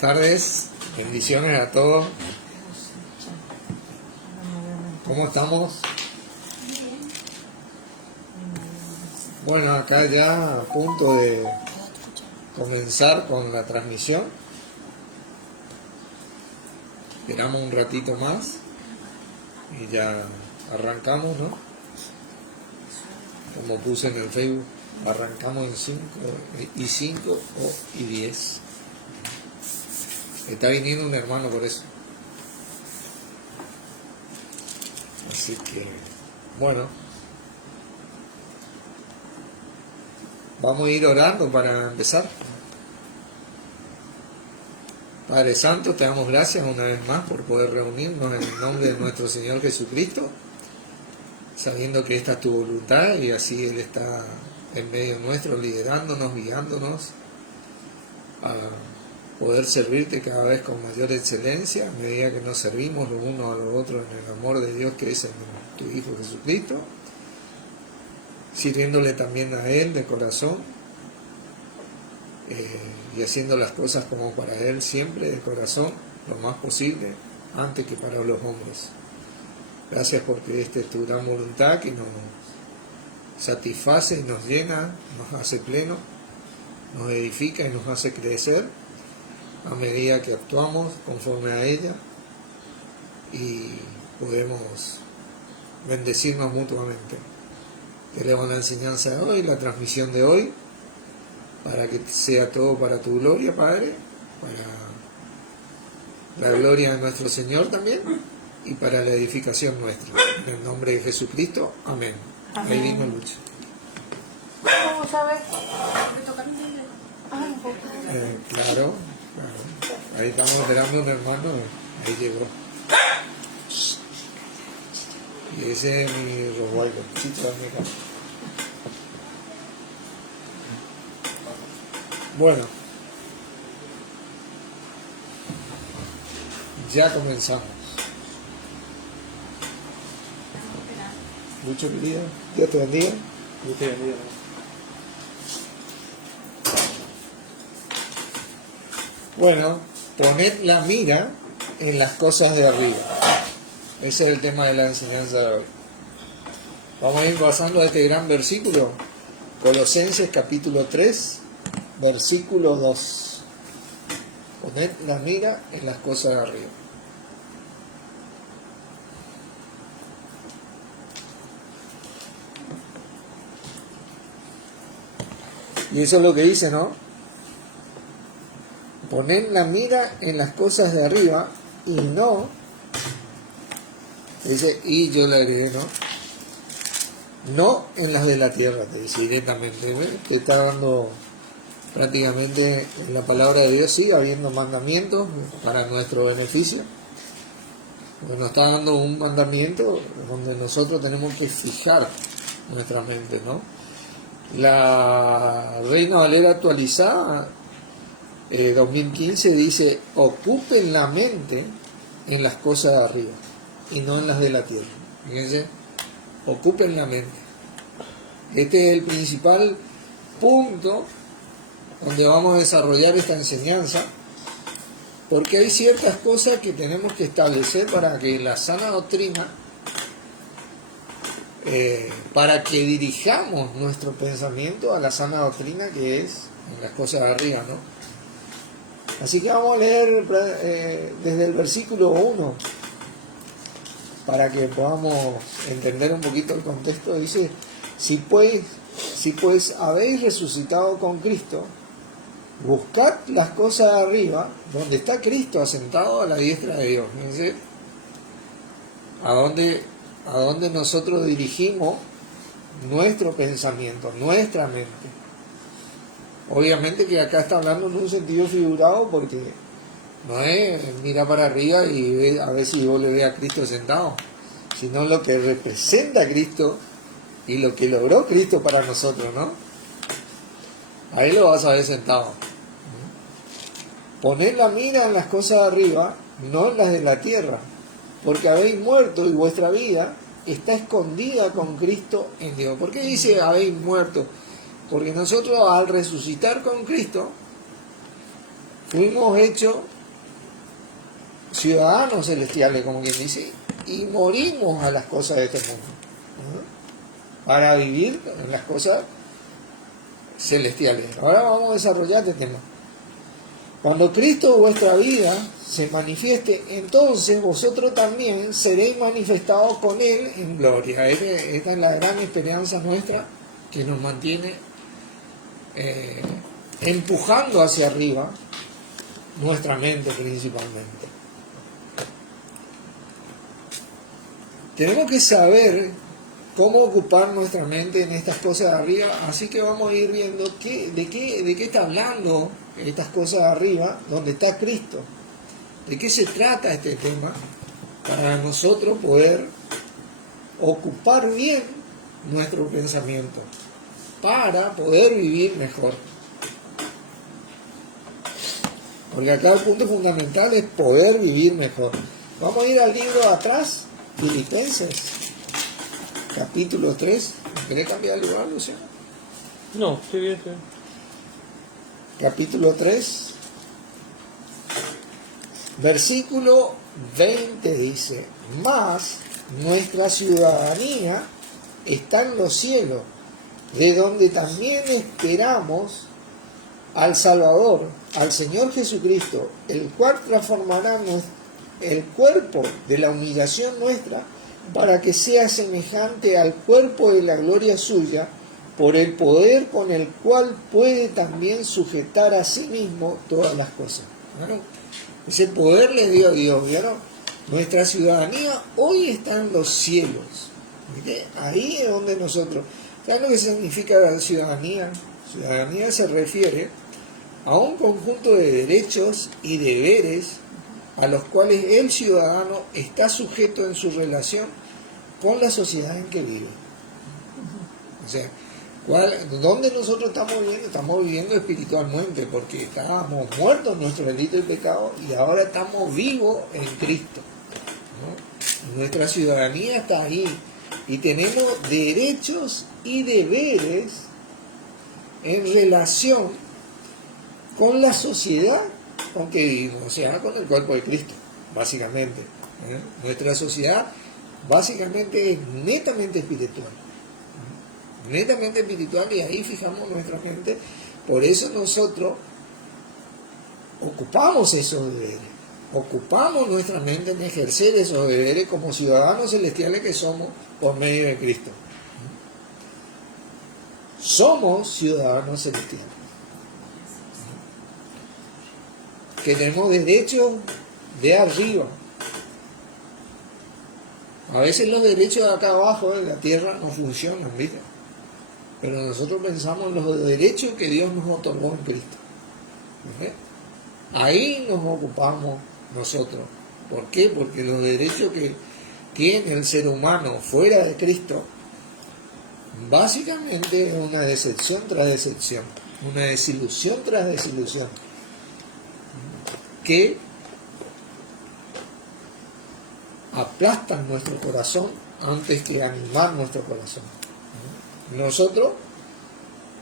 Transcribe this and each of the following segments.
tardes, bendiciones a todos. ¿Cómo estamos? Bueno, acá ya a punto de comenzar con la transmisión. Esperamos un ratito más y ya arrancamos, ¿no? Como puse en el Facebook, arrancamos en 5 y 10. Está viniendo un hermano por eso. Así que, bueno, vamos a ir orando para empezar. Padre Santo, te damos gracias una vez más por poder reunirnos en el nombre de nuestro Señor Jesucristo, sabiendo que esta es tu voluntad y así Él está en medio nuestro, liderándonos, guiándonos a poder servirte cada vez con mayor excelencia a medida que nos servimos los unos a los otros en el amor de Dios que es en tu Hijo Jesucristo, sirviéndole también a Él de corazón y haciendo las cosas como para Él siempre de corazón, lo más posible, antes que para los hombres. Gracias porque esta es tu gran voluntad que nos satisface y nos llena, nos hace pleno, nos edifica y nos hace crecer a medida que actuamos conforme a ella y podemos bendecirnos mutuamente. Te elevo la enseñanza de hoy, la transmisión de hoy, para que sea todo para tu gloria, Padre, para la gloria de nuestro Señor también y para la edificación nuestra. En el nombre de Jesucristo, amén. Amén. Ahí vino Lucha. ¿Cómo sabes? Claro. Ahí estamos esperando a un hermano, ahí llegó. Y ese es mi Rottweiler, Chito de mi casa. Bueno, ya comenzamos. Mucho querida, Dios te bendiga. Dios te bendiga. Bueno, poned la mira en las cosas de arriba. Ese es el tema de la enseñanza de hoy. Vamos a ir pasando a este gran versículo, Colosenses capítulo 3, versículo 2. Poned la mira en las cosas de arriba. Y eso es lo que dice, ¿no? Poned la mira en las cosas de arriba y no, dice, y yo le agregué, ¿no? No en las de la tierra, te dice directamente. Te está dando prácticamente en la palabra de Dios, sí, habiendo mandamientos para nuestro beneficio. Nos está dando un mandamiento donde nosotros tenemos que fijar nuestra mente, ¿no? La Reina Valera actualizada 2015 dice, ocupen la mente en las cosas de arriba y no en las de la tierra. Fíjense, ocupen la mente. Este es el principal punto donde vamos a desarrollar esta enseñanza, porque hay ciertas cosas que tenemos que establecer para que la sana doctrina, para que dirijamos nuestro pensamiento a la sana doctrina que es en las cosas de arriba, ¿no? Así que vamos a leer desde el versículo 1 para que podamos entender un poquito el contexto. Dice, si pues habéis resucitado con Cristo, buscad las cosas de arriba, donde está Cristo asentado a la diestra de Dios. Fíjense, a dónde nosotros dirigimos nuestro pensamiento, nuestra mente. Obviamente que acá está hablando en un sentido figurado, porque no es mira para arriba y ve, a ver si vos le ve a Cristo sentado, sino lo que representa a Cristo y lo que logró Cristo para nosotros, ¿no? Ahí lo vas a ver sentado. Poned la mira en las cosas de arriba, no en las de la tierra, porque habéis muerto y vuestra vida está escondida con Cristo en Dios. ¿Por qué dice habéis muerto? Porque nosotros al resucitar con Cristo fuimos hechos ciudadanos celestiales, como quien dice, y morimos a las cosas de este mundo, ¿no? Para vivir en las cosas celestiales. Ahora vamos a desarrollar este tema. Cuando Cristo vuestra vida se manifieste, entonces vosotros también seréis manifestados con Él en gloria. Esta es la gran esperanza nuestra que nos mantiene empujando hacia arriba nuestra mente principalmente. Tenemos que saber cómo ocupar nuestra mente en estas cosas de arriba, así que vamos a ir viendo de qué está hablando estas cosas de arriba, donde está Cristo. ¿De qué se trata este tema? Para nosotros poder ocupar bien nuestro pensamiento, para poder vivir mejor. Porque acá el punto fundamental es poder vivir mejor. Vamos a ir al libro de atrás, Filipenses, capítulo 3. ¿Querés cambiar el lugar, Luciano? No, estoy bien, estoy bien. Capítulo 3, versículo 20 dice: mas nuestra ciudadanía está en los cielos, de donde también esperamos al Salvador, al Señor Jesucristo, el cual transformará el cuerpo de la humillación nuestra para que sea semejante al cuerpo de la gloria suya, por el poder con el cual puede también sujetar a sí mismo todas las cosas. ¿Vieron? Ese poder le dio a Dios, ¿vieron? Nuestra ciudadanía hoy está en los cielos. ¿Viste? Ahí es donde nosotros... ¿Saben lo que significa la ciudadanía? Ciudadanía se refiere a un conjunto de derechos y deberes a los cuales el ciudadano está sujeto en su relación con la sociedad en que vive. O sea, ¿dónde nosotros estamos viviendo? Estamos viviendo espiritualmente, porque estábamos muertos en nuestro delito y pecado y ahora estamos vivos en Cristo, ¿no? Nuestra ciudadanía está ahí y tenemos derechos y deberes en relación con la sociedad con que vivimos, o sea, con el cuerpo de Cristo, básicamente. Nuestra sociedad básicamente es netamente espiritual. Netamente espiritual, y ahí fijamos nuestra mente. Por eso nosotros ocupamos esos deberes, ocupamos nuestra mente en ejercer esos deberes como ciudadanos celestiales que somos por medio de Cristo. Somos ciudadanos celestiales, que tenemos derechos de arriba. A veces los derechos de acá abajo de la tierra no funcionan, ¿viste? Pero nosotros pensamos en los derechos que Dios nos otorgó en Cristo. ¿Viste? Ahí nos ocupamos nosotros. ¿Por qué? Porque los derechos que tiene el ser humano fuera de Cristo, básicamente es una decepción tras decepción, una desilusión tras desilusión, que aplastan nuestro corazón antes que animar nuestro corazón. Nosotros,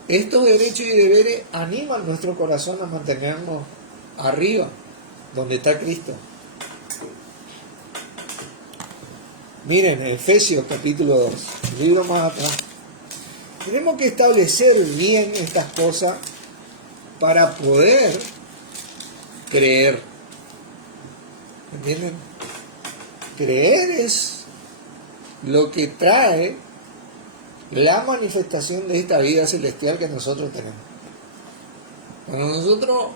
estos derechos y deberes animan nuestro corazón a mantenernos arriba, donde está Cristo. Miren, Efesios capítulo 2, libro más atrás. Tenemos que establecer bien estas cosas para poder creer. ¿Entienden? Creer es lo que trae la manifestación de esta vida celestial que nosotros tenemos. Cuando nosotros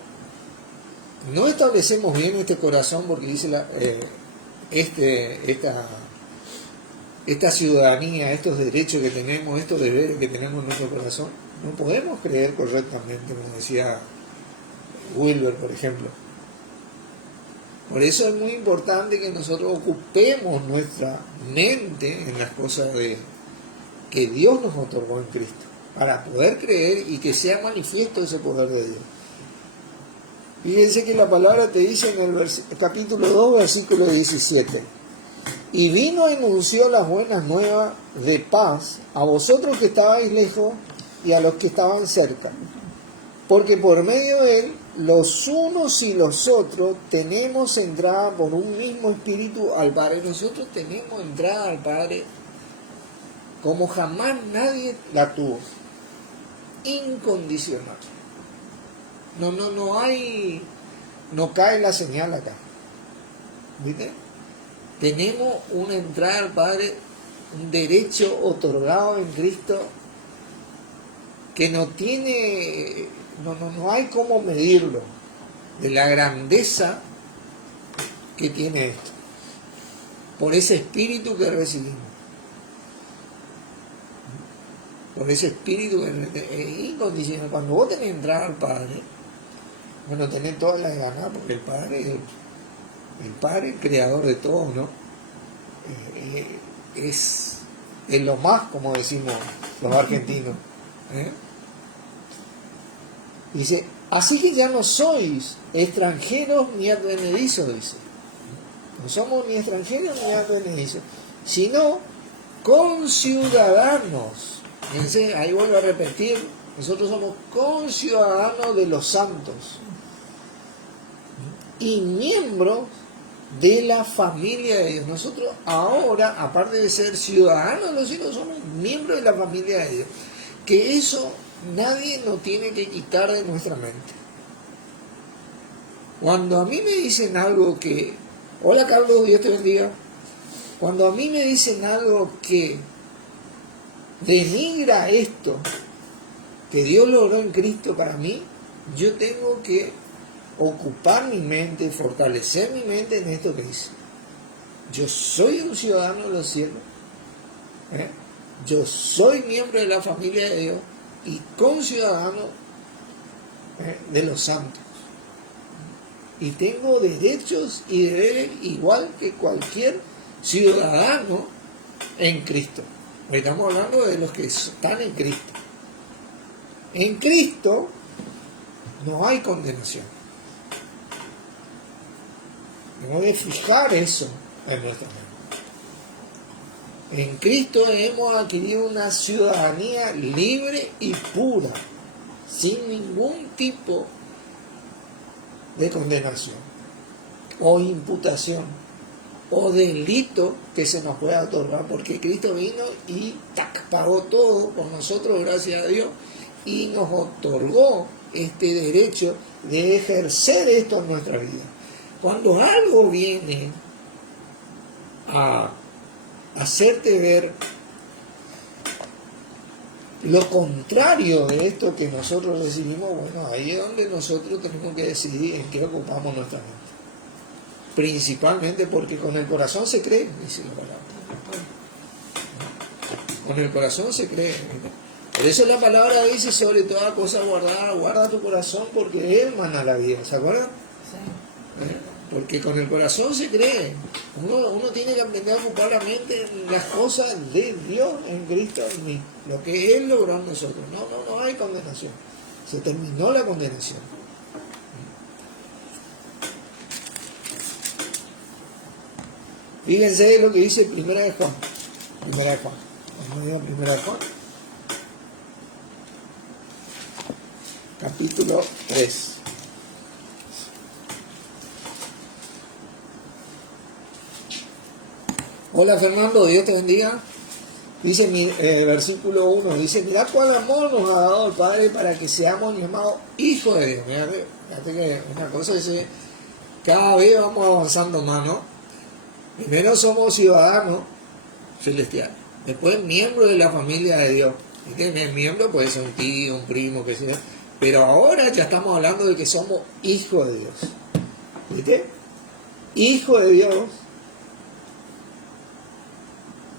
no establecemos bien este corazón, porque dice esta ciudadanía, estos derechos que tenemos, estos deberes que tenemos en nuestro corazón, no podemos creer correctamente, como decía Wilber, por ejemplo. Por eso es muy importante que nosotros ocupemos nuestra mente en las cosas que Dios nos otorgó en Cristo, para poder creer y que sea manifiesto ese poder de Dios. Fíjense que la palabra te dice en el capítulo 2, versículo 17: y vino y anunció las buenas nuevas de paz a vosotros que estabais lejos y a los que estaban cerca, porque por medio de él los unos y los otros tenemos entrada por un mismo espíritu al Padre. Nosotros tenemos entrada al Padre como jamás nadie la tuvo. Incondicional. No cae la señal acá. ¿Viste? Tenemos una entrada al Padre, un derecho otorgado en Cristo que no hay cómo medirlo, de la grandeza que tiene esto, por ese espíritu que recibimos, por ese espíritu que es incondicional. Cuando vos tenés entrada al Padre, bueno, tenés todas las ganas, porque el Padre el creador de todo, ¿no? Es lo más, como decimos los argentinos. Dice, así que ya no sois extranjeros ni advenedizos, dice. No somos ni extranjeros ni advenedizos, sino conciudadanos. Fíjense, ahí vuelvo a repetir, nosotros somos conciudadanos de los santos y miembros de la familia de Dios. Nosotros ahora, aparte de ser ciudadanos de los cielos, somos miembros de la familia de Dios. Que eso nadie nos tiene que quitar de nuestra mente. Cuando a mí me dicen algo que, hola Carlos, Dios te bendiga. Cuando a mí me dicen algo que denigra esto que Dios logró en Cristo para mí, yo tengo que ocupar mi mente, fortalecer mi mente en esto que dice. Yo soy un ciudadano de los cielos, yo soy miembro de la familia de Dios y conciudadano de los santos, y tengo derechos y deberes igual que cualquier ciudadano en Cristo. Estamos hablando de los que están en Cristo. En Cristo no hay condenación. Tenemos que fijar eso en nuestra mente. En Cristo hemos adquirido una ciudadanía libre y pura, sin ningún tipo de condenación o imputación o delito que se nos pueda otorgar, porque Cristo vino y pagó todo por nosotros, gracias a Dios, y nos otorgó este derecho de ejercer esto en nuestra vida. Cuando algo viene a hacerte ver lo contrario de esto que nosotros recibimos, bueno, ahí es donde nosotros tenemos que decidir en qué ocupamos nuestra mente. Principalmente porque con el corazón se cree, dice la palabra. Con el corazón se cree. Por eso la palabra dice, sobre toda cosa guardada, guarda tu corazón porque él mana la vida. ¿Se acuerdan? Sí. Porque con el corazón se cree. Uno tiene que aprender a ocupar la mente en las cosas de Dios en Cristo en mí. Lo que Él logró en nosotros. No hay condenación. Se terminó la condenación. Fíjense lo que dice Primera de Juan. Primera de Juan. Primera de Juan. Capítulo 3. Hola Fernando, Dios te bendiga. Dice versículo 1, dice, mirad cuál amor nos ha dado el Padre para que seamos llamados hijos de Dios. Fíjate que una cosa es, cada vez vamos avanzando más, ¿no? Primero somos ciudadanos celestiales, después miembros de la familia de Dios. ¿Viste? Miembro puede ser un tío, un primo, que sea, pero ahora ya estamos hablando de que somos hijos de Dios. ¿Viste? Hijos de Dios.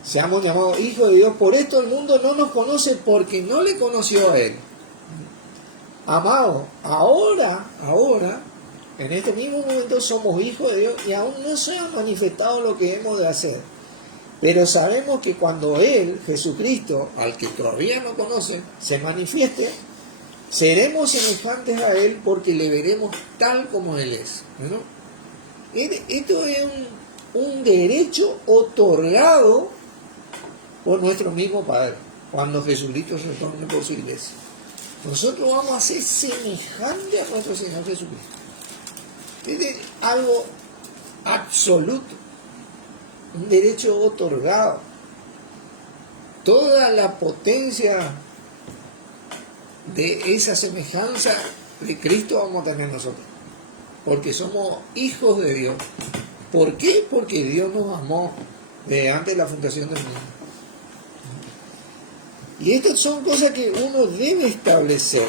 Seamos llamados hijos de Dios. Por esto el mundo no nos conoce, porque no le conoció a Él. Amado, ahora, en este mismo momento somos hijos de Dios y aún no se ha manifestado lo que hemos de hacer. Pero sabemos que cuando Él, Jesucristo, al que todavía no conocen, se manifieste, seremos semejantes a Él porque le veremos tal como Él es. ¿No? Esto es un derecho otorgado por nuestro mismo Padre, cuando Jesucristo se retorne por su iglesia. nosotros vamos a ser semejante a nuestro Señor Jesucristo. Es algo absoluto, un derecho otorgado. Toda la potencia de esa semejanza de Cristo vamos a tener nosotros, porque somos hijos de Dios. ¿Por qué? Porque Dios nos amó desde antes de la fundación del mundo. Y estas son cosas que uno debe establecer.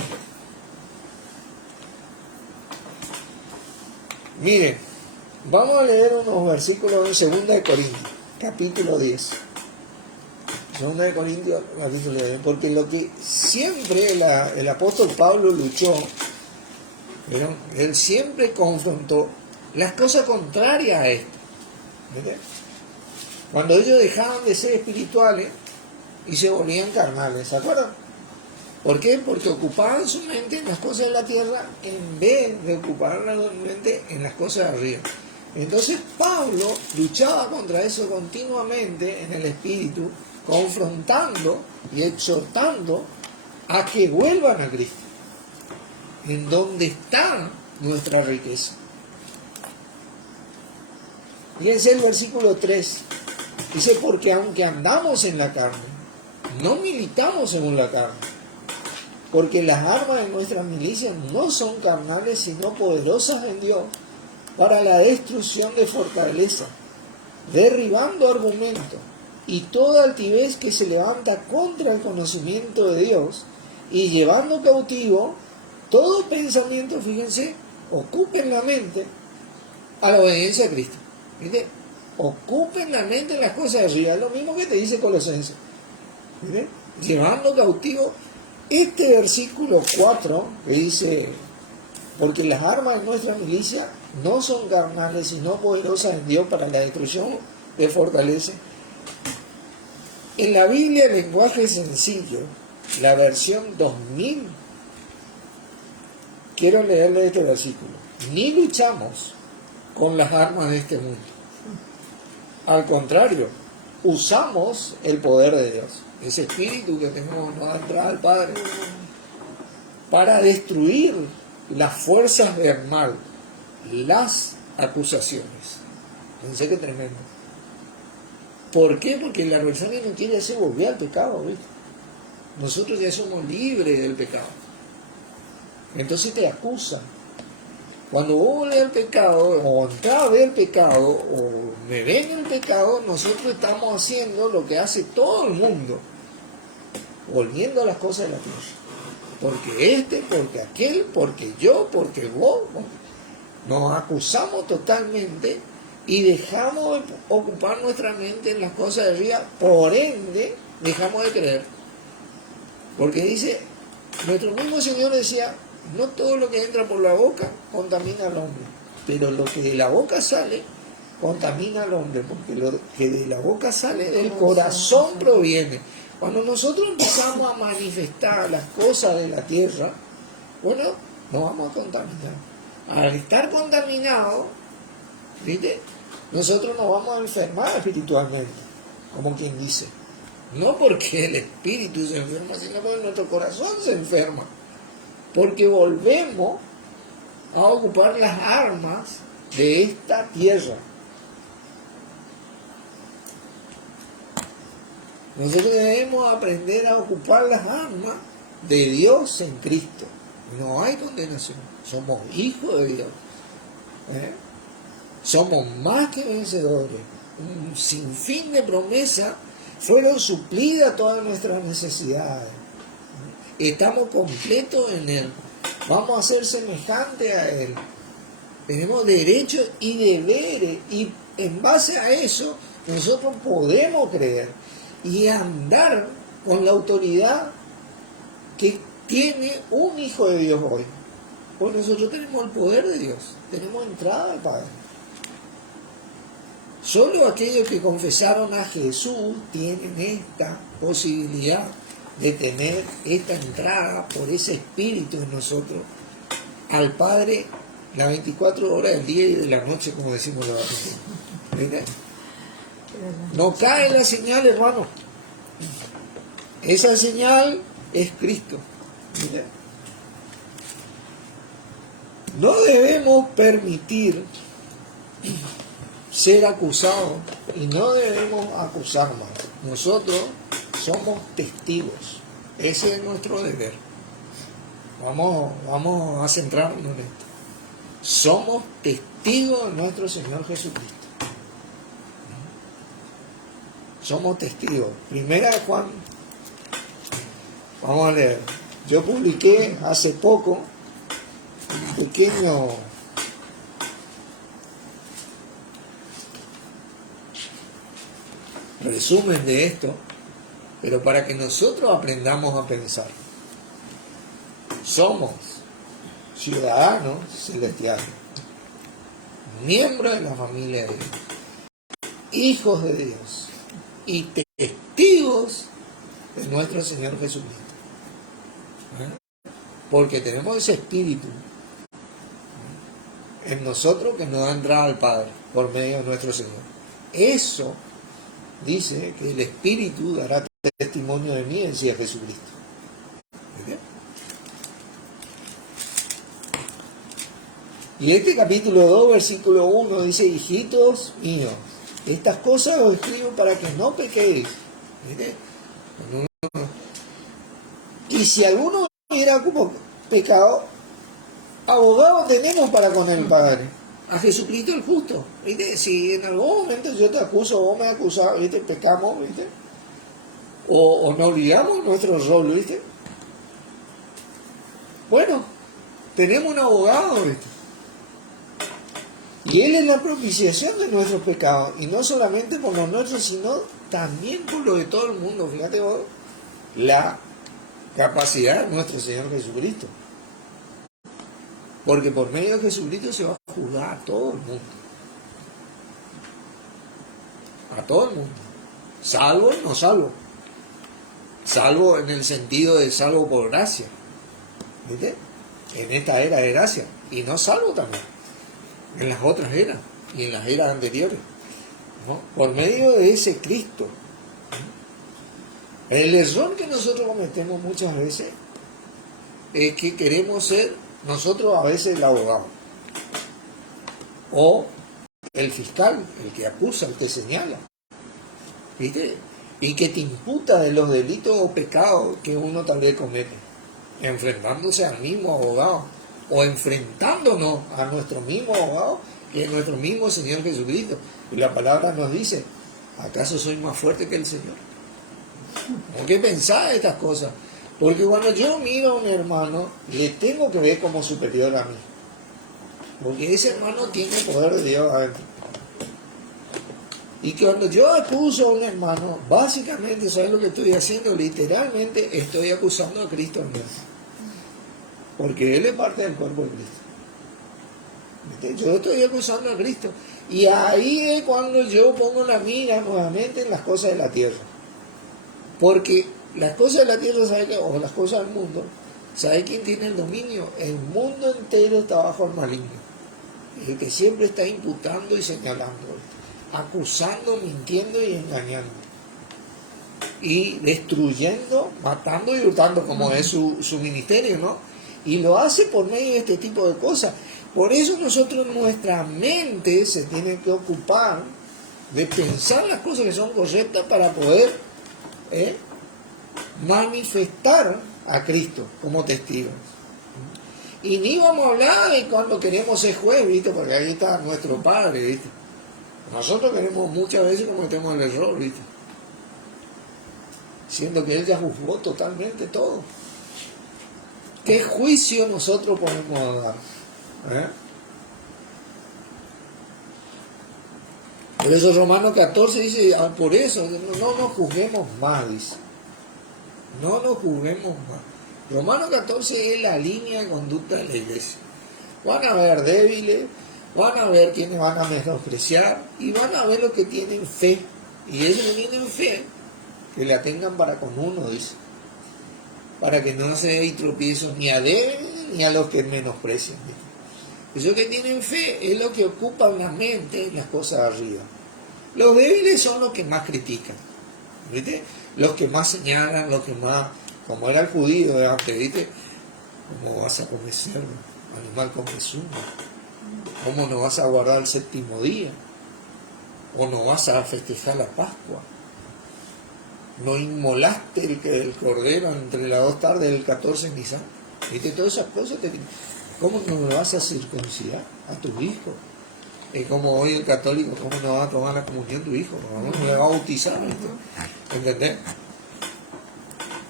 Miren, vamos a leer unos versículos en 2 de Corintios, capítulo 10. 2 de Corintios, capítulo 10. Porque lo que siempre el apóstol Pablo luchó, ¿vieron? Él siempre confrontó las cosas contrarias a esto. ¿Vieron? Cuando ellos dejaban de ser espirituales y se volvían carnales, ¿se acuerdan? ¿Por qué? Porque ocupaban su mente en las cosas de la tierra en vez de ocupar la mente en las cosas de arriba. Entonces Pablo luchaba contra eso continuamente en el espíritu, confrontando y exhortando a que vuelvan a Cristo, en donde está nuestra riqueza. Fíjense el versículo 3. Dice, porque aunque andamos en la carne, no militamos según la carne. Porque las armas de nuestra milicia no son carnales, sino poderosas en Dios para la destrucción de fortaleza, derribando argumentos y toda altivez que se levanta contra el conocimiento de Dios, y llevando cautivo todo pensamiento, fíjense, ocupen la mente a la obediencia a Cristo. ¿Viste? Ocupen la mente en las cosas de arriba, es lo mismo que te dice Colosenses. ¿Viste? Llevando cautivo. Este versículo 4 que dice, porque las armas de nuestra milicia no son carnales, sino poderosas en Dios para la destrucción de fortaleza. En la Biblia, el lenguaje sencillo, la versión 2000, quiero leerle este versículo. Ni luchamos con las armas de este mundo. Al contrario, usamos el poder de Dios, ese espíritu que tenemos no da entrada al Padre, para destruir las fuerzas del mal, las acusaciones. Pensé que tremendo. ¿Por qué? Porque el adversario no quiere hacer volver al pecado, ¿viste? Nosotros ya somos libres del pecado. Entonces te acusan. Cuando vos volvés al pecado, o entras a ver el pecado, o me ven el pecado, nosotros estamos haciendo lo que hace todo el mundo, volviendo a las cosas de la tierra. Porque porque aquel, porque yo, porque vos. Nos acusamos totalmente y dejamos de ocupar nuestra mente en las cosas de arriba, por ende dejamos de creer. Porque dice, nuestro mismo Señor decía, no todo lo que entra por la boca contamina al hombre, pero lo que de la boca sale contamina al hombre, porque lo que de la boca sale del corazón proviene. Cuando nosotros empezamos a manifestar las cosas de la tierra, bueno, nos vamos a contaminar. Al estar contaminados, ¿viste? Nosotros nos vamos a enfermar espiritualmente, como quien dice. No porque el espíritu se enferma, sino porque nuestro corazón se enferma. Porque volvemos a ocupar las armas de esta tierra. Nosotros debemos aprender a ocupar las armas de Dios en Cristo. No hay condenación. Somos hijos de Dios. Somos más que vencedores. Un sinfín de promesas fueron suplidas todas nuestras necesidades. Estamos completos en Él. Vamos a ser semejantes a Él. Tenemos derechos y deberes. Y en base a eso, nosotros podemos creer y andar con la autoridad que tiene un hijo de Dios hoy. Pues nosotros tenemos el poder de Dios, tenemos entrada al Padre. Solo aquellos que confesaron a Jesús tienen esta posibilidad de tener esta entrada por ese espíritu en nosotros al Padre las 24 horas del día y de la noche, como decimos los argentinos. No cae la señal, hermano. Esa señal es Cristo. No debemos permitir ser acusados y no debemos acusar más. Nosotros somos testigos. Ese es nuestro deber. Vamos a centrarnos en esto. Somos testigos de nuestro Señor Jesucristo. Somos testigos. Primera de Juan. Vamos a leer. Yo publiqué hace poco un pequeño resumen de esto, pero para que nosotros aprendamos a pensar. Somos ciudadanos celestiales, miembros de la familia de Dios, hijos de Dios y testigos de nuestro Señor Jesucristo. Porque tenemos ese espíritu en nosotros que nos da entrada al Padre por medio de nuestro Señor. Eso dice que el Espíritu dará testimonio de mí, decía Jesucristo. ¿Entiendes? Y este capítulo 2, versículo 1 dice: hijitos míos, estas cosas os escribo para que no pequéis. ¿Entiendes? Y si alguno hubiera como pecado, abogado tenemos para con el Padre, a Jesucristo el justo. ¿Viste? Si en algún momento yo te acuso, vos me acusás, ¿viste? Pecamos, ¿viste? O no olvidamos nuestro rol, ¿viste? Bueno, tenemos un abogado, ¿viste? Y Él es la propiciación de nuestros pecados, y no solamente por los nuestros, sino también por los de todo el mundo. Fíjate vos, la capacidad de nuestro Señor Jesucristo. Porque por medio de Jesucristo se va a juzgar a todo el mundo. A todo el mundo. Salvo y no salvo. Salvo en el sentido de salvo por gracia. ¿Viste? En esta era de gracia. Y no salvo también. En las otras eras. Y en las eras anteriores. ¿No? Por medio de ese Cristo. El error que nosotros cometemos muchas veces es que queremos ser nosotros a veces el abogado o el fiscal, el que acusa, el que señala, ¿viste? Y que te imputa de los delitos o pecados que uno tal vez comete, enfrentándose al mismo abogado o enfrentándonos a nuestro mismo abogado, que es nuestro mismo Señor Jesucristo. Y la palabra nos dice: ¿acaso soy más fuerte que el Señor? ¿Por qué pensar estas cosas? Porque cuando yo miro a un hermano, le tengo que ver como superior a mí. Porque ese hermano tiene el poder de Dios adentro. Y que cuando yo acuso a un hermano, básicamente, ¿sabes lo que estoy haciendo? Literalmente estoy acusando a Cristo en mí. Porque Él es parte del cuerpo de Cristo. Yo estoy acusando a Cristo. Y ahí es cuando yo pongo la mira nuevamente en las cosas de la tierra. Porque las cosas de la tierra, ¿sabe qué? O las cosas del mundo, ¿sabe quién tiene el dominio? El mundo entero está bajo el maligno. El que siempre está imputando y señalando, acusando, mintiendo y engañando. Y destruyendo, matando y hurtando, como es su ministerio, ¿no? Y lo hace por medio de este tipo de cosas. Por eso nosotros, nuestra mente se tiene que ocupar de pensar las cosas que son correctas para poder manifestar a Cristo como testigo. Y ni vamos a hablar de cuando queremos ser juez, ¿viste? Porque ahí está nuestro Padre, ¿viste? Nosotros queremos, muchas veces cometemos el error, ¿viste? Siendo que Él ya juzgó totalmente todo. ¿Qué juicio nosotros podemos dar? Por eso Romanos 14 dice: por eso no nos juzguemos más, dice. No nos juzguemos más. Romanos 14 es la línea de conducta de la iglesia. Van a haber débiles, van a haber quienes van a menospreciar, y van a haber los que tienen fe. Y esos que tienen fe, que la tengan para con uno, dice. Para que no se dé tropiezo ni a débiles ni a los que menosprecian, ¿viste? Esos que tienen fe es lo que ocupan la mente en las cosas de arriba. Los débiles son los que más critican, ¿viste? Los que más señalan, los que más, como era el judío de antes, ¿viste? ¿Cómo vas a comer cerdo? animal con besugo? ¿Cómo no vas a guardar el séptimo día? ¿O no vas a festejar la Pascua? ¿No inmolaste el cordero entre las 2 tardes del 14 en Nisan? ¿Viste? Todas esas cosas. ¿Cómo no lo vas a circuncidar a tu hijo? Es como hoy el católico, ¿cómo no va a tomar la comunión tu hijo? ¿Cómo no le va a bautizar? ¿Viste? ¿Entendés?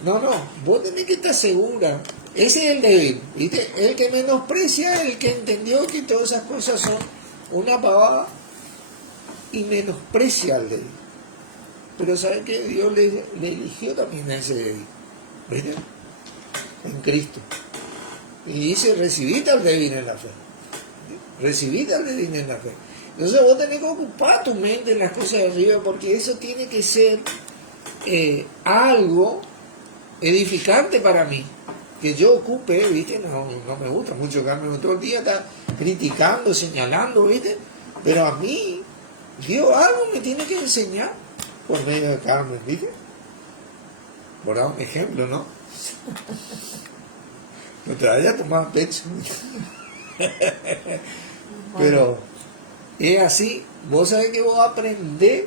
No, vos tenés que estar segura. Ese es el débil, ¿viste? El que menosprecia, el que entendió que todas esas cosas son una pavada y menosprecia al débil. Pero ¿sabe qué? Dios le eligió también a ese débil, ¿viste? En Cristo. Y dice, recibid al débil en la fe. Recibid al débil en la fe. Entonces vos tenés que ocupar tu mente en las cosas de arriba, porque eso tiene que ser algo edificante para mí. Que yo ocupe, ¿viste? No me gusta mucho Carmen, todo el día está criticando, señalando, ¿viste? Pero a mí, Dios algo me tiene que enseñar por medio de Carmen, ¿viste? Por dar un ejemplo, ¿no? No te vayas a tomar pecho. Pero es así. Vos sabés que vos aprendés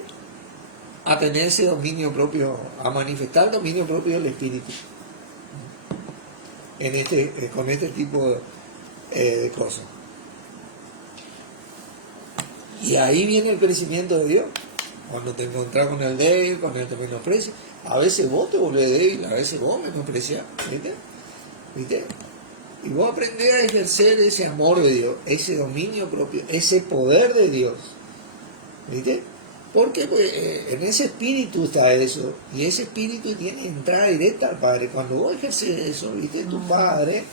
a tener ese dominio propio, a manifestar el dominio propio del Espíritu con este tipo de cosas. Y ahí viene el crecimiento de Dios. Cuando te encontrás con el débil, con el que menosprecia, a veces vos te volvés débil, a veces vos menospreciás, ¿viste? Y vos aprendés a ejercer ese amor de Dios, ese dominio propio, ese poder de Dios, ¿viste? Porque pues, en ese espíritu está eso, y ese espíritu tiene entrada directa al Padre. Cuando vos ejerces eso, ¿viste? Tu Padre,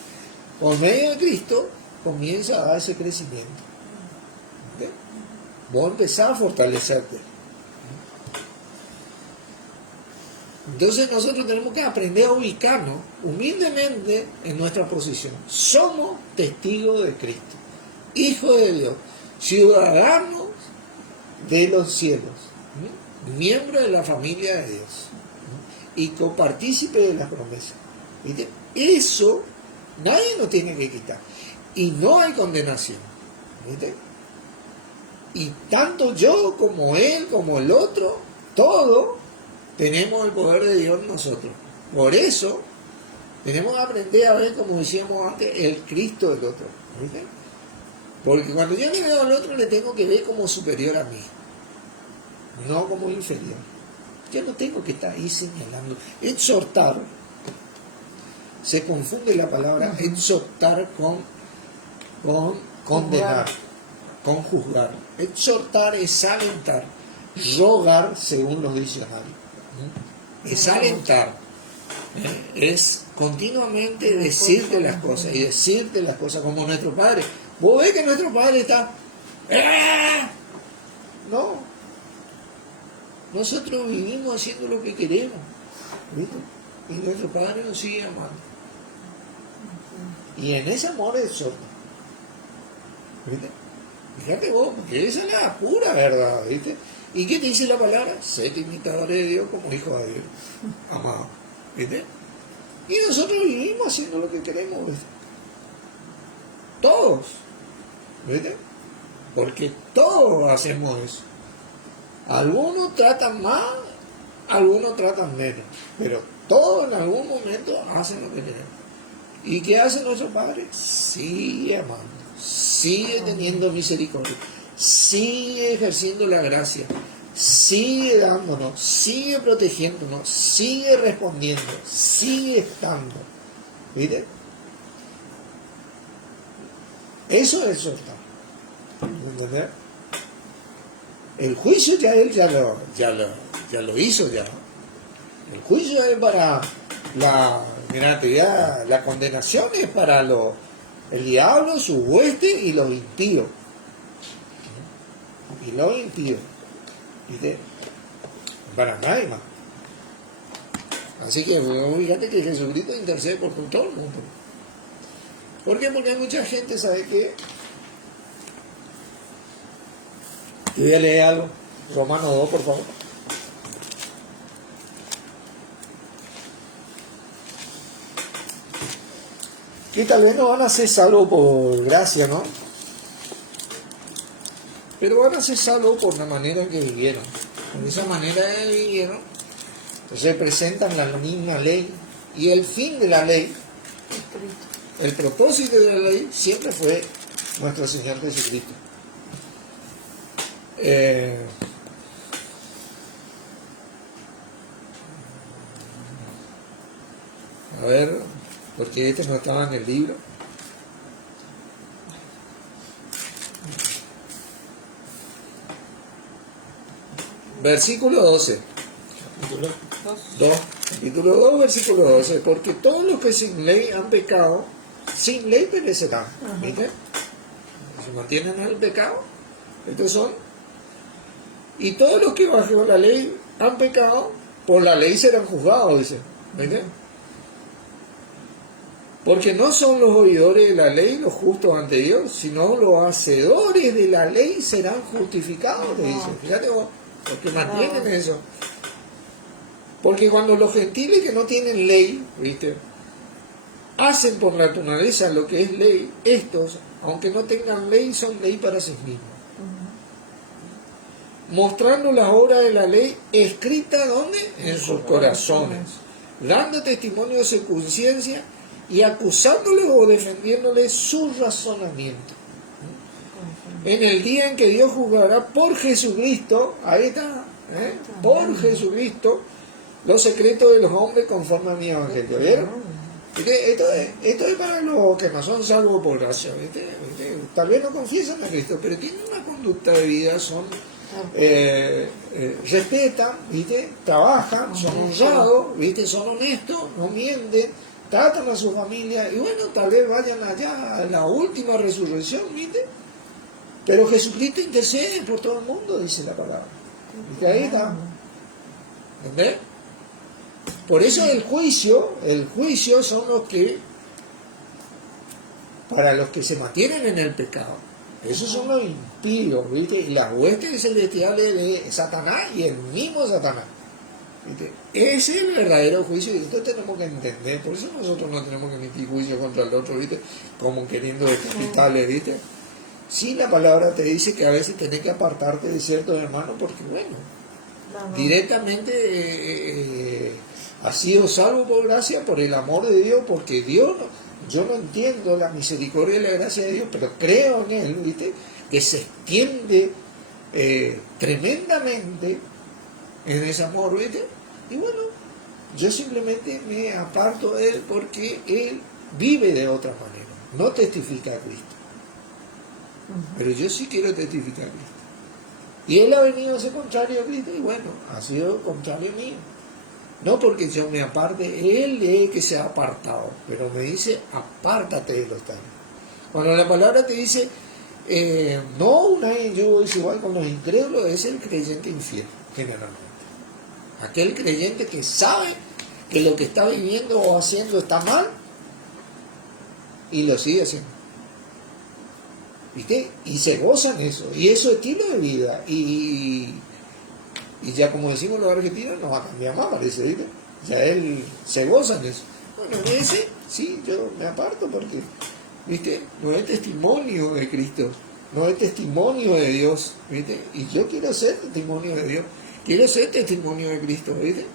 por medio de Cristo, comienza a dar ese crecimiento. ¿Viste? Vos empezás a fortalecerte. Entonces nosotros tenemos que aprender a ubicarnos humildemente en nuestra posición. Somos testigos de Cristo, hijos de Dios, ciudadanos de los cielos, miembros de la familia de Dios y copartícipes de las promesas. ¿Viste? Eso nadie nos tiene que quitar. Y no hay condenación. ¿Viste? Y tanto yo como él, como el otro, todos tenemos el poder de Dios en nosotros. Por eso tenemos que aprender a ver, como decíamos antes, el Cristo del otro. ¿Viste? Porque cuando yo le veo al otro, le tengo que ver como superior a mí, no como inferior. Yo no tengo que estar ahí señalando. Exhortar, se confunde la palabra exhortar con condenar, con juzgar. Exhortar es alentar, rogar según los diccionarios. Es alentar, es continuamente decirte las cosas y decirte las cosas como nuestro Padre. Vos ves que nuestro Padre está... No. Nosotros vivimos haciendo lo que queremos. ¿Viste? Y nuestro Padre nos sigue amando. Y en ese amor exhorta. ¿Viste? Fíjate vos, porque esa es la pura verdad, ¿viste? ¿Y qué te dice la palabra? Sed imitadores de Dios como hijos de Dios. Amado. ¿Viste? Y nosotros vivimos haciendo lo que queremos, ¿viste? Todos. ¿Viste? Porque todos hacemos eso. Algunos tratan más, algunos tratan menos, pero todos en algún momento hacen lo que queremos. ¿Y qué hace nuestro Padre? Sigue amando, sigue teniendo misericordia, sigue ejerciendo la gracia, sigue dándonos, sigue protegiéndonos, sigue respondiendo, sigue estando. ¿Viste? Eso es exhortar. ¿Entendés? El juicio ya él ya lo hizo ya. El juicio es para la condenación es para el diablo, su hueste y los impíos. Y los impíos. ¿Viste? Para nadie más. Así que fíjate que Jesucristo intercede por todo el mundo. ¿Por qué? Porque hay mucha gente, ¿sabe qué? Te voy a leer algo. Romanos 2, por favor. que tal vez no van a ser salvos por gracia, ¿no? Pero van a ser salvos por la manera en que vivieron. Por esa manera en que vivieron, entonces presentan la misma ley. Y el fin de la ley, el propósito de la ley, siempre fue nuestro Señor Jesucristo. A ver, porque este no estaba en el libro. Versículo 12. Capítulo 2, capítulo 2, versículo 12. Porque todos los que sin ley han pecado, sin ley perecerán. ¿Viste? Se mantienen en el pecado. Estos son. Y todos los que bajo la ley han pecado, por la ley serán juzgados, dice. ¿Viste? Porque no son los oidores de la ley los justos ante Dios, sino los hacedores de la ley serán justificados, te dice. Fíjate vos, los que mantienen eso. Porque cuando los gentiles que no tienen ley, ¿viste?, hacen por naturaleza lo que es ley, estos, aunque no tengan ley, son ley para sí mismos. Mostrando las obras de la ley escritas ¿dónde? En sus corazones, dando testimonio de su conciencia y acusándole o defendiéndole su razonamiento. En el día en que Dios juzgará por Jesucristo, ahí está, por Jesucristo, los secretos de los hombres conforme a mi evangelio. ¿Vieron? Esto es para los que no son salvos por gracia. ¿Viste? Tal vez no confiesan a Cristo, pero tienen una conducta de vida, son respetan, ¿viste? Trabajan, son honrados, ¿viste? Son honestos, no mienten, tratan a su familia y bueno, tal vez vayan allá a la última resurrección, ¿viste? Pero Jesucristo intercede por todo el mundo, dice la palabra. ¿Viste? Ahí está. ¿Entendés? Por eso el juicio son los que, para los que se mantienen en el pecado. Esos son los impíos, ¿viste? Y las huestes celestiales de Satanás y el mismo Satanás. ¿Viste? Ese es el verdadero juicio y esto tenemos que entender. Por eso nosotros no tenemos que emitir juicio contra el otro, ¿viste? Como queriendo decapitarle, ¿viste? Sí, la palabra te dice que a veces tenés que apartarte de ciertos hermanos porque, bueno, directamente has sido salvo por gracia, por el amor de Dios, porque Dios, yo no entiendo la misericordia y la gracia de Dios, pero creo en Él, ¿viste? Que se extiende tremendamente en ese amor, ¿viste? Y bueno, yo simplemente me aparto de Él porque Él vive de otra manera, no testifica a Cristo. Pero yo sí quiero testificar a Cristo. Y Él ha venido a ser contrario a Cristo y bueno, ha sido contrario mío. No porque yo me aparte, Él es el que se ha apartado, pero me dice, apártate de los tales. Cuando la palabra te dice, no una yugo es igual con los incrédulos, es el creyente infiel, generalmente. Aquel creyente que sabe que lo que está viviendo o haciendo está mal y lo sigue haciendo. ¿Viste? Y se gozan eso, y eso es estilo de vida, y ya como decimos los argentinos, no va a cambiar más, parece, ¿viste? Ya él se goza en eso. Bueno, en ese, sí, yo me aparto porque, ¿viste? No es testimonio de Cristo, no es testimonio de Dios, ¿viste? Y yo quiero ser testimonio de Dios, quiero ser testimonio de Cristo, ¿viste?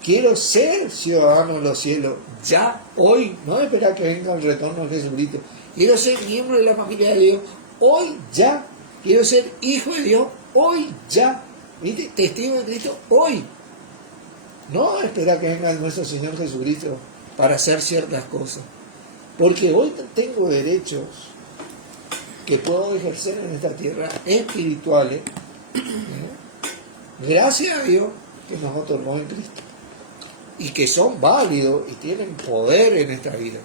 Quiero ser ciudadano de los cielos, ya, hoy, no esperar que venga el retorno de Jesucristo. Quiero ser miembro de la familia de Dios, hoy, ya. Quiero ser hijo de Dios, hoy, ya. ¿Viste? Testigo de Cristo, hoy. No esperar que venga nuestro Señor Jesucristo para hacer ciertas cosas. Porque hoy tengo derechos que puedo ejercer en esta tierra espirituales, gracias a Dios que nos otorgó en Cristo. Y que son válidos y tienen poder en esta vida.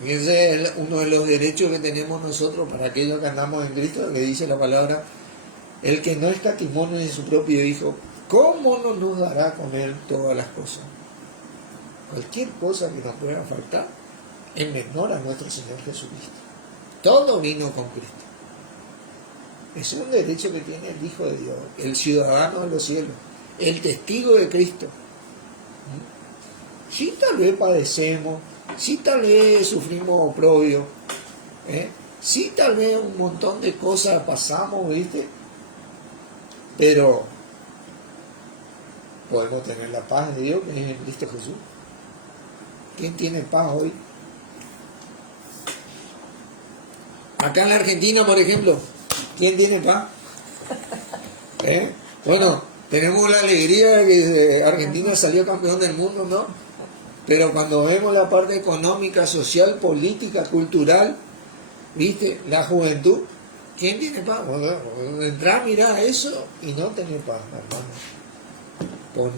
Fíjense, uno de los derechos que tenemos nosotros para aquellos que andamos en Cristo, que dice la palabra, el que no escatimó de su propio Hijo, ¿cómo no nos dará con Él todas las cosas? Cualquier cosa que nos pueda faltar es menor a nuestro Señor Jesucristo. Todo vino con Cristo. Es un derecho que tiene el Hijo de Dios, el ciudadano de los cielos, el testigo de Cristo. Sí, tal vez padecemos, sí, tal vez sufrimos oprobio, sí, tal vez un montón de cosas pasamos, ¿viste? Pero podemos tener la paz de Dios que es en Cristo Jesús. ¿Quién tiene paz hoy? Acá en la Argentina, por ejemplo, ¿quién tiene paz? Bueno, tenemos la alegría de que Argentina salió campeón del mundo, ¿no? Pero cuando vemos la parte económica, social, política, cultural, ¿viste? La juventud, ¿quién tiene paz? Bueno, entrá, mirá eso y no tenés paz, hermano.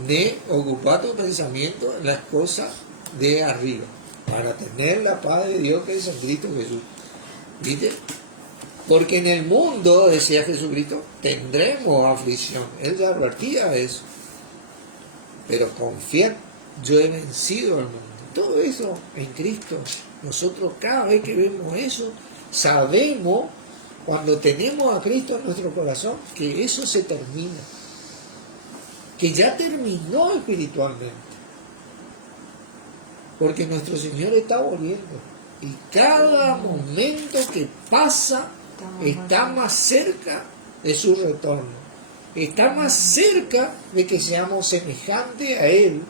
Ocupá tu pensamiento en las cosas de arriba, para tener la paz de Dios que es en Cristo Jesús. ¿Viste? Porque en el mundo, decía Jesucristo, tendremos aflicción. Él ya advertía eso. Pero confiad, yo he vencido al mundo. Todo eso en Cristo. Nosotros cada vez que vemos eso, sabemos, cuando tenemos a Cristo en nuestro corazón, que eso se termina. Que ya terminó espiritualmente. Porque nuestro Señor está volviendo. Y cada momento que pasa está más cerca de su retorno. Está más cerca de que seamos semejantes a Él.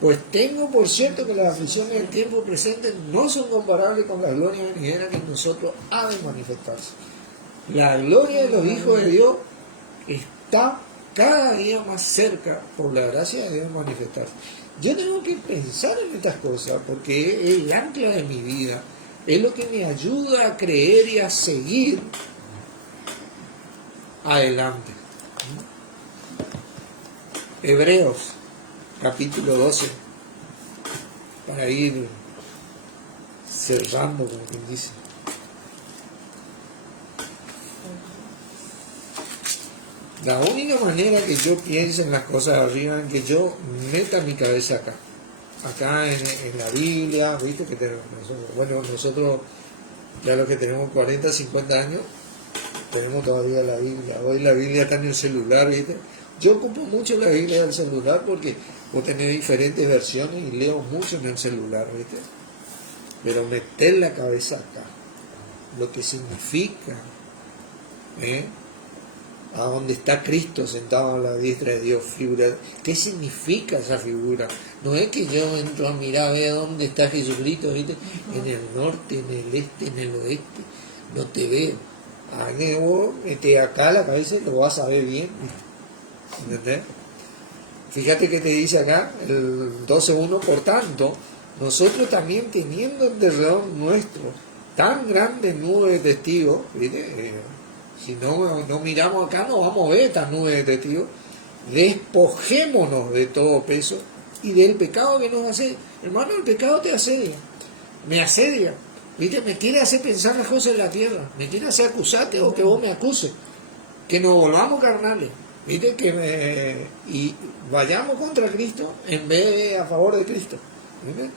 Pues tengo por cierto que las aflicciones del tiempo presente no son comparables con la gloria venidera que en nosotros ha de manifestarse. La gloria de los hijos de Dios está cada día más cerca, por la gracia de Dios, manifestarse. Yo tengo que pensar en estas cosas porque es el ancla de mi vida, es lo que me ayuda a creer y a seguir adelante. Hebreos, capítulo 12, para ir cerrando, como quien dice. La única manera que yo piense en las cosas de arriba es que yo meta mi cabeza acá. Acá en la Biblia, ¿viste? Que nosotros, ya los que tenemos 40, 50 años, tenemos todavía la Biblia. Hoy la Biblia está en el celular, ¿viste? Yo ocupo mucho la Biblia del celular porque puedo tener diferentes versiones y leo mucho en el celular, ¿viste? Pero meter la cabeza acá, lo que significa, a donde está Cristo sentado a la diestra de Dios, figura. ¿Qué significa esa figura? No es que yo entro a mirar a ver dónde está Jesucristo, ¿viste? En el norte, en el este, en el oeste, no te veo. Vos mete acá la cabeza y lo vas a ver bien, ¿entendés? Fíjate que te dice acá, el 12.1, por tanto, nosotros también teniendo en derredor nuestro tan grande nube de testigos, ¿viste? Si no miramos acá, no vamos a ver esta nube de testigos. Despojémonos de todo peso y del pecado que nos hace. Hermano, el pecado te asedia, me asedia, ¿viste? Me quiere hacer pensar las cosas de la tierra, me quiere hacer acusarte o que vos me acuses, que nos volvamos carnales, ¿viste? Y vayamos contra Cristo en vez de a favor de Cristo, ¿viste?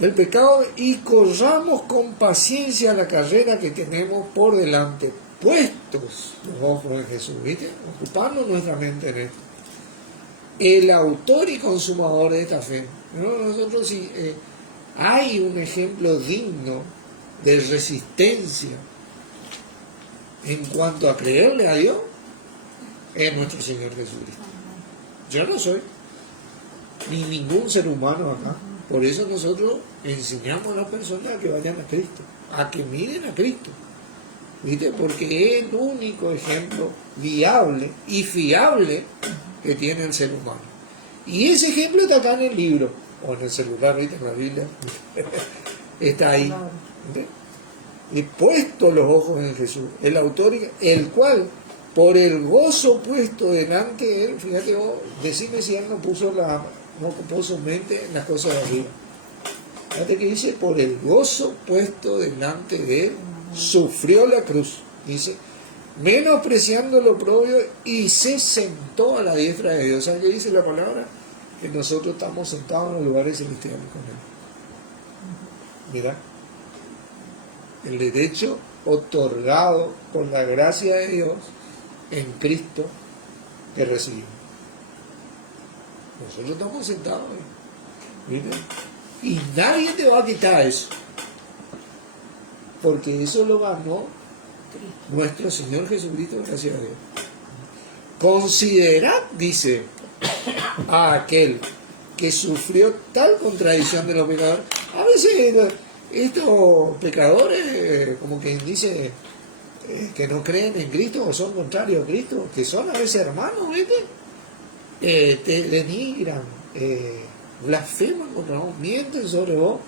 El pecado y corramos con paciencia la carrera que tenemos por delante, puestos los ojos en Jesús, ¿viste? Ocupando nuestra mente en esto. El autor y consumador de esta fe. ¿No? Nosotros sí, hay un ejemplo digno de resistencia en cuanto a creerle a Dios, es nuestro Señor Jesucristo. Yo no soy, ni ningún ser humano acá. Por eso nosotros enseñamos a las personas a que vayan a Cristo, a que miren a Cristo, ¿viste? Porque es el único ejemplo viable y fiable que tiene el ser humano. Y ese ejemplo está acá en el libro, o en el celular, ¿viste? En la Biblia, está ahí. ¿Viste? Y puesto los ojos en Jesús, el autor, el cual, por el gozo puesto delante de él, fíjate vos, decime si él no ocupó su mente en las cosas de arriba. Fíjate que dice, por el gozo puesto delante de él, sufrió la cruz. Dice, menospreciando lo propio, y se sentó a la diestra de Dios. ¿Sabes qué dice la palabra? Que nosotros estamos sentados en los lugares celestiales con él. Mira, el derecho otorgado por la gracia de Dios en Cristo que recibimos. Nosotros estamos sentados, ¿viste? Y nadie te va a quitar eso. Porque eso lo ganó nuestro Señor Jesucristo, gracias a Dios. Considerad, dice, a aquel que sufrió tal contradicción de los pecadores. A veces estos pecadores, como quien dice, que no creen en Cristo o son contrarios a Cristo, que son a veces hermanos, ¿viste? Te denigran, blasfeman contra vos, mienten sobre vos.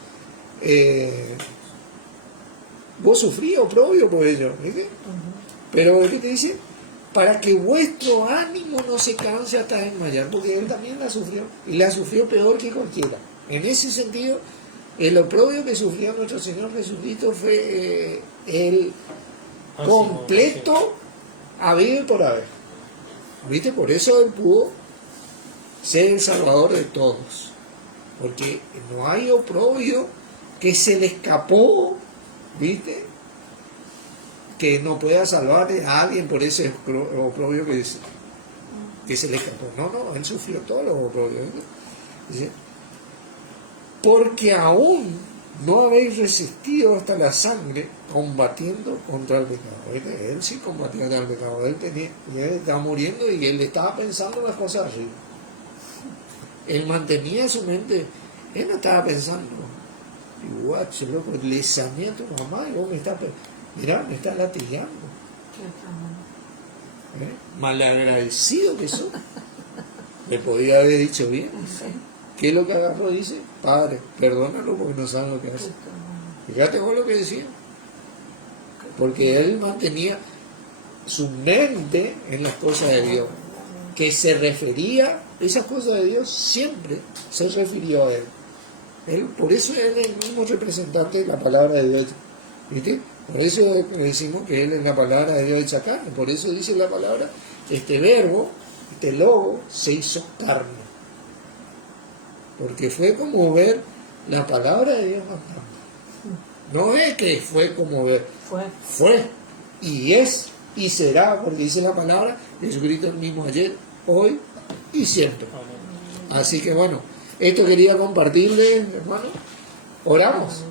Vos sufrís oprobio por ello, ¿viste? Pero ¿qué te dice? Para que vuestro ánimo no se canse hasta desmayar, porque él también la sufrió, y la sufrió peor que cualquiera. En ese sentido, el oprobio que sufrió nuestro Señor Jesucristo fue el completo habido y por haber. ¿Viste? Por eso él pudo ser el Salvador de todos, porque no hay oprobio que se le escapó, ¿viste? Que no pueda salvar a alguien por ese oprobio que se le escapó. No, él sufrió todos los oprobios. Dice, porque aún no habéis resistido hasta la sangre combatiendo contra el pecado. ¿Viste? Él sí combatió contra el pecado. Él estaba muriendo y él estaba pensando las cosas arriba. Él mantenía su mente, él no estaba pensando, y guacho, loco, le sané a tu mamá y vos me estás, mirá, me estás latigando. Malagradecido que sos. Le podía haber dicho bien. ¿Qué es lo que agarró? Dice, Padre, perdónalo porque no saben lo que hace. Fíjate vos lo que decía. Porque él mantenía su mente en las cosas de Dios, que se refería, esas cosas de Dios siempre se refirió a él. Por eso él es el mismo representante de la palabra de Dios, ¿viste? Por eso decimos que él es la palabra de Dios hecha carne. Por eso dice la palabra, este verbo, este logo, se hizo carne. Porque fue como ver la palabra de Dios andando. No es que fue como ver, fue y es y será, porque dice la palabra, Jesucristo el mismo ayer, hoy y siempre. Así que bueno, esto quería compartirles, hermano. Oramos.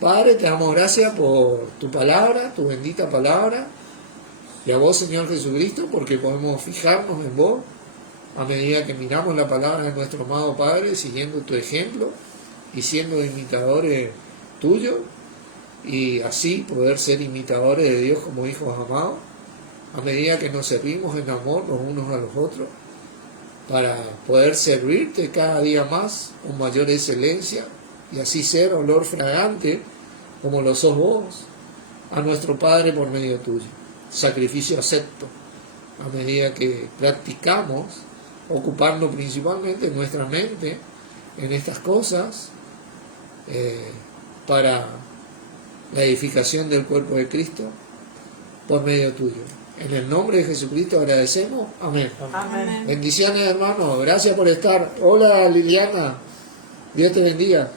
Padre, te damos gracias por tu palabra, tu bendita palabra, y a vos, Señor Jesucristo, porque podemos fijarnos en vos a medida que miramos la palabra de nuestro amado Padre, siguiendo tu ejemplo y siendo imitadores tuyos, y así poder ser imitadores de Dios como hijos amados, a medida que nos servimos en amor los unos a los otros, para poder servirte cada día más con mayor excelencia, y así ser olor fragante como lo sos vos a nuestro Padre por medio tuyo. Sacrificio acepto, a medida que practicamos, ocupando principalmente nuestra mente en estas cosas, para la edificación del cuerpo de Cristo por medio tuyo. En el nombre de Jesucristo agradecemos. Amén. Amén. Bendiciones, hermanos. Gracias por estar. Hola, Liliana. Dios te bendiga.